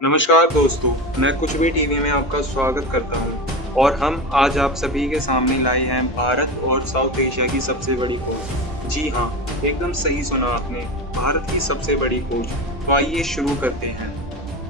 नमस्कार दोस्तों, मैं कुछ भी टीवी में आपका स्वागत करता हूं और हम आज आप सभी के सामने लाए हैं भारत और साउथ एशिया की सबसे बड़ी खोज। जी हाँ, एकदम सही सुना आपने, भारत की सबसे बड़ी खोज। तो आइए शुरू करते हैं।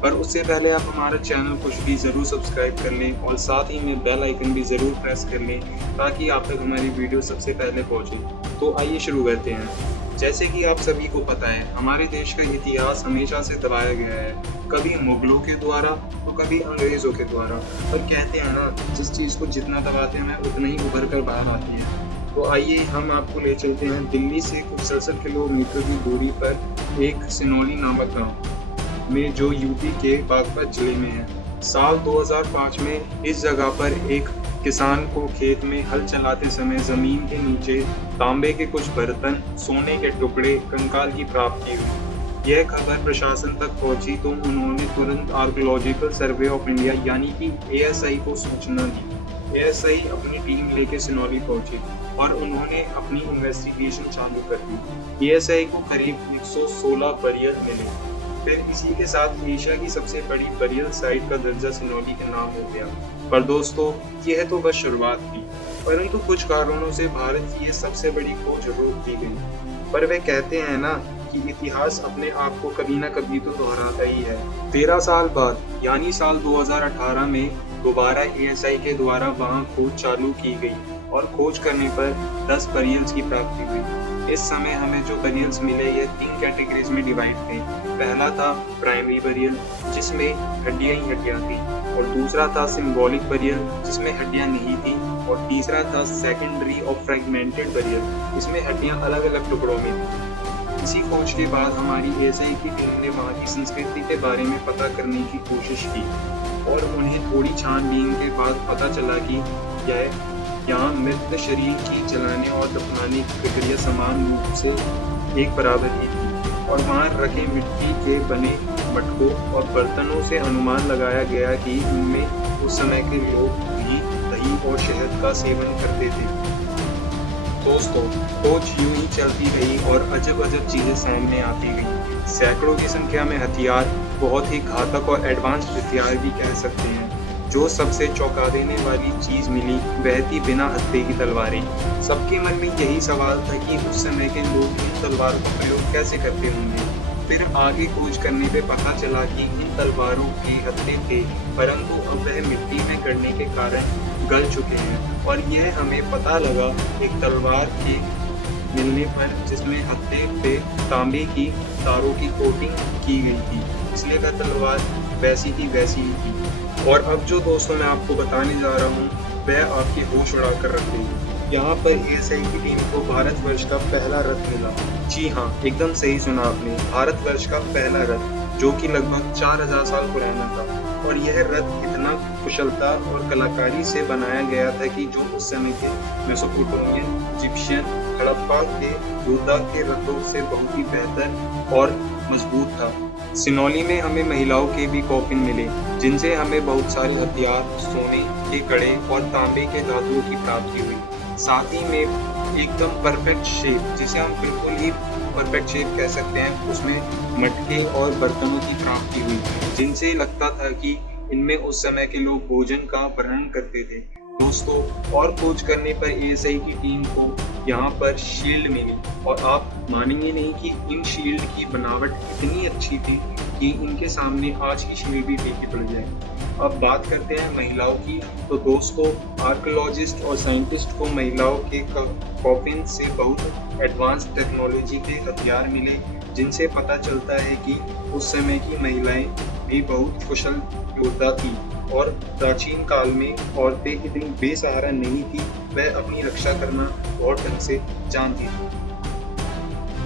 पर उससे पहले आप हमारा चैनल कुछ भी ज़रूर सब्सक्राइब कर लें और साथ ही में बेल आइकन भी ज़रूर प्रेस कर लें ताकि आप तक हमारी वीडियो सबसे पहले पहुंचे। तो आइए शुरू करते हैं। जैसे कि आप सभी को पता है, हमारे देश का इतिहास हमेशा से दबाया गया है, कभी मुगलों के द्वारा तो कभी अंग्रेज़ों के द्वारा। पर कहते हैं ना, जिस चीज़ को जितना दबाते हैं उतना ही उभर कर बाहर आती है। तो आइए हम आपको ले चलते हैं दिल्ली से कुछ 67 किलोमीटर की दूरी पर एक सिनौली नामक गांव में, जो यूपी के बागपत जिले में है। साल 2005 में इस जगह पर एक किसान को खेत में हल चलाते समय जमीन के नीचे तांबे के कुछ बर्तन, सोने के टुकड़े, कंकाल की प्राप्ति हुई। यह खबर प्रशासन तक पहुंची तो उन्होंने तुरंत आर्कियोलॉजिकल सर्वे ऑफ इंडिया यानी कि ASI को सूचना दी। ASI अपनी टीम लेकर सिनौली पहुंचे और उन्होंने अपनी इन्वेस्टिगेशन चालू कर दी। ASI को करीब 116 बरियल मिले। फिर इसी के साथ एशिया की सबसे बड़ी बरियल साइट का दर्जा सिनौली के नाम हो गया। पर दोस्तों, यह तो बस शुरुआत थी, परंतु कुछ कारणों से भारत की ये सबसे बड़ी खोज रोक दी गई। पर वे कहते हैं ना कि इतिहास अपने आप को कभी ना कभी तो दोहराता ही है। 13 साल बाद यानी साल 2018 में दोबारा ASI के द्वारा वहां खोज चालू की गई और खोज करने पर 10 बरियल्स की प्राप्ति हुई। इस समय हमें जो बरियल्स मिले ये 3 कैटेगरीज में डिवाइड थे। पहला था प्राइमरी बरियल, जिसमें हड्डियां ही हड्डियां थी, और दूसरा था सिंबॉलिक बरियल, जिसमें हड्डियां नहीं थी, और तीसरा था सेकेंडरी और फ्रेगमेंटेड बरियल, जिसमें हड्डियां अलग अलग टुकड़ों में थी। इसी खोज के बाद हमारी ASI की टीम ने वहाँ की संस्कृति के बारे में पता करने की कोशिश की और उन्हें थोड़ी छानबीन के बाद पता चला कि यहाँ मृत शरीर की जलाने और दफनाने की प्रक्रिया समान रूप से एक बराबर ही थी, और वहाँ रखे मिट्टी के बने मटकों और बर्तनों से अनुमान लगाया गया कि उनमें उस समय के लोग घी, दही और शहद का सेवन करते थे। दोस्तों, खोज यूं ही चलती रही और अजब अजब चीजें सामने आती गई। सैकड़ों की संख्या में हथियार, बहुत ही घातक और एडवांस्ड हथियार भी कह सकते हैं। जो सबसे चौंका देने वाली चीज मिली वह थी बिना हत्थे की तलवारें। सबके मन में यही सवाल था कि उस समय के लोग इन तलवारों का प्रयोग कैसे करते होंगे। फिर आगे खोज करने पे पता चला कि इन तलवारों के हत्थे थे, परंतु अब वह मिट्टी में गड़ने के कारण गल चुके हैं। और यह हमें पता लगा एक तलवार के मिलने पर, जिसमें हत्थे पे तांबे की तारों की कोटिंग की गई थी, इसलिए वह तलवार वैसी की वैसी ही थी। और अब जो दोस्तों मैं आपको बताने जा रहा हूँ वह आपके होश उड़ा कर रख देगी। यहाँ पर ASI की टीम को भारतवर्ष का पहला रथ मिला। जी हाँ, एकदम सही सुना आपने, भारतवर्ष का पहला रथ, जो कि लगभग 4000 साल पुराना था। और यह रथ इतना कुशलता और कलाकारी से बनाया गया था कि जो उस समय के मेसोपोटामियन, इजिप्शियन, हड़प्पा के योद्धा के रथों से बहुत ही बेहतर और मजबूत था। सिनौली में हमें महिलाओं के भी कॉफिन मिले, जिनसे हमें बहुत सारे हथियार, सोने के कड़े और तांबे के धातुओं की प्राप्ति हुई। साथ ही में एकदम परफेक्ट शेप, जिसे हम बिल्कुल ही परफेक्ट शेप कह सकते हैं, उसमें मटके और बर्तनों की प्राप्ति हुई, जिनसे लगता था कि इनमें उस समय के लोग भोजन का वर्णन करते थे। दोस्तों, और खोज करने पर ASI की टीम को यहाँ पर शील्ड मिली, और आप मानेंगे नहीं कि इन शील्ड की बनावट इतनी अच्छी थी कि इनके सामने आज की शील्ड भी फीकी पड़ जाए। अब बात करते हैं महिलाओं की। तो दोस्तों, आर्कियोलॉजिस्ट और साइंटिस्ट को महिलाओं के कॉफिन से बहुत एडवांस टेक्नोलॉजी के हथियार मिले, जिनसे पता चलता है कि उस समय की महिलाएं भी बहुत कुशल योद्धा थी और प्राचीन काल में औरतें इतनी बेसहारा नहीं थी, वह अपनी रक्षा करना बहुत ढंग से जानती थी।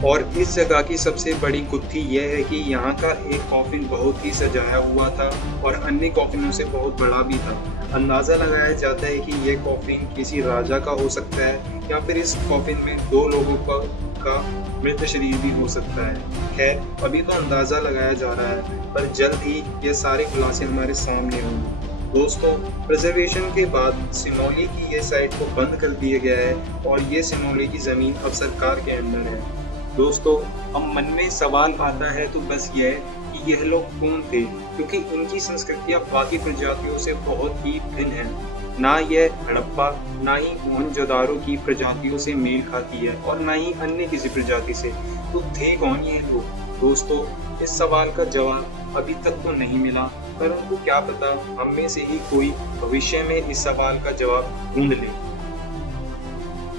और इस जगह की सबसे बड़ी गुत्थी यह है कि यहाँ का एक कॉफिन बहुत ही सजाया हुआ था और अन्य कॉफिनों से बहुत बड़ा भी था। अंदाज़ा लगाया जाता है कि यह कॉफिन किसी राजा का हो सकता है, या फिर इस कॉफिन में 2 लोगों का मृत शरीर भी हो सकता है। खैर, अभी तो अंदाज़ा लगाया जा रहा है, पर जल्द ही ये सारे खुलासे हमारे सामने होंगे। दोस्तों, प्रिजर्वेशन के बाद सिनौली की ये साइट को बंद कर दिया गया है और ये सिनौली की ज़मीन अब सरकार के अंदर है। दोस्तों, अब मन में सवाल आता है तो बस यह कि यह लोग कौन थे, क्योंकि इनकी संस्कृतियाँ बाकी प्रजातियों से बहुत ही भिन्न है। ना यह हड़प्पा, ना ही मोहनजोदारो की प्रजातियों से मेल खाती है और ना ही अन्य किसी प्रजाति से। तो थे कौन ये लोग? दोस्तों, इस सवाल का जवाब अभी तक तो नहीं मिला, परंतु क्या पता हम में से ही कोई भविष्य में इस सवाल का जवाब ढूंढ ले।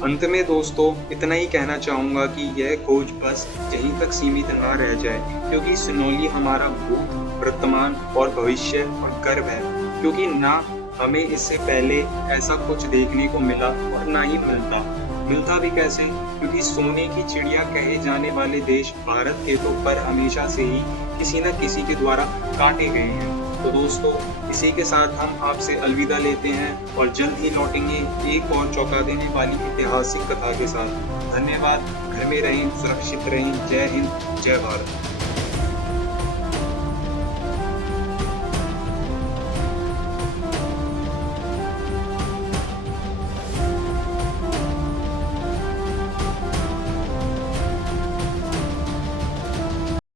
अंत में दोस्तों इतना ही कहना चाहूँगा कि यह खोज बस यहीं तक सीमित ना रह जाए, क्योंकि सिनोली हमारा भूत, वर्तमान और भविष्य और गर्व है, क्योंकि ना हमें इससे पहले ऐसा कुछ देखने को मिला और ना ही मिलता भी कैसे, क्योंकि सोने की चिड़िया कहे जाने वाले देश भारत के तो पर हमेशा से ही किसी न किसी के द्वारा काटे गए हैं। तो दोस्तों इसी के साथ हम आपसे अलविदा लेते हैं और जल्द ही लौटेंगे एक और चौंका देने वाली ऐतिहासिक कथा के साथ। धन्यवाद। घर में रहें, सुरक्षित रहें। जय हिंद, जय भारत।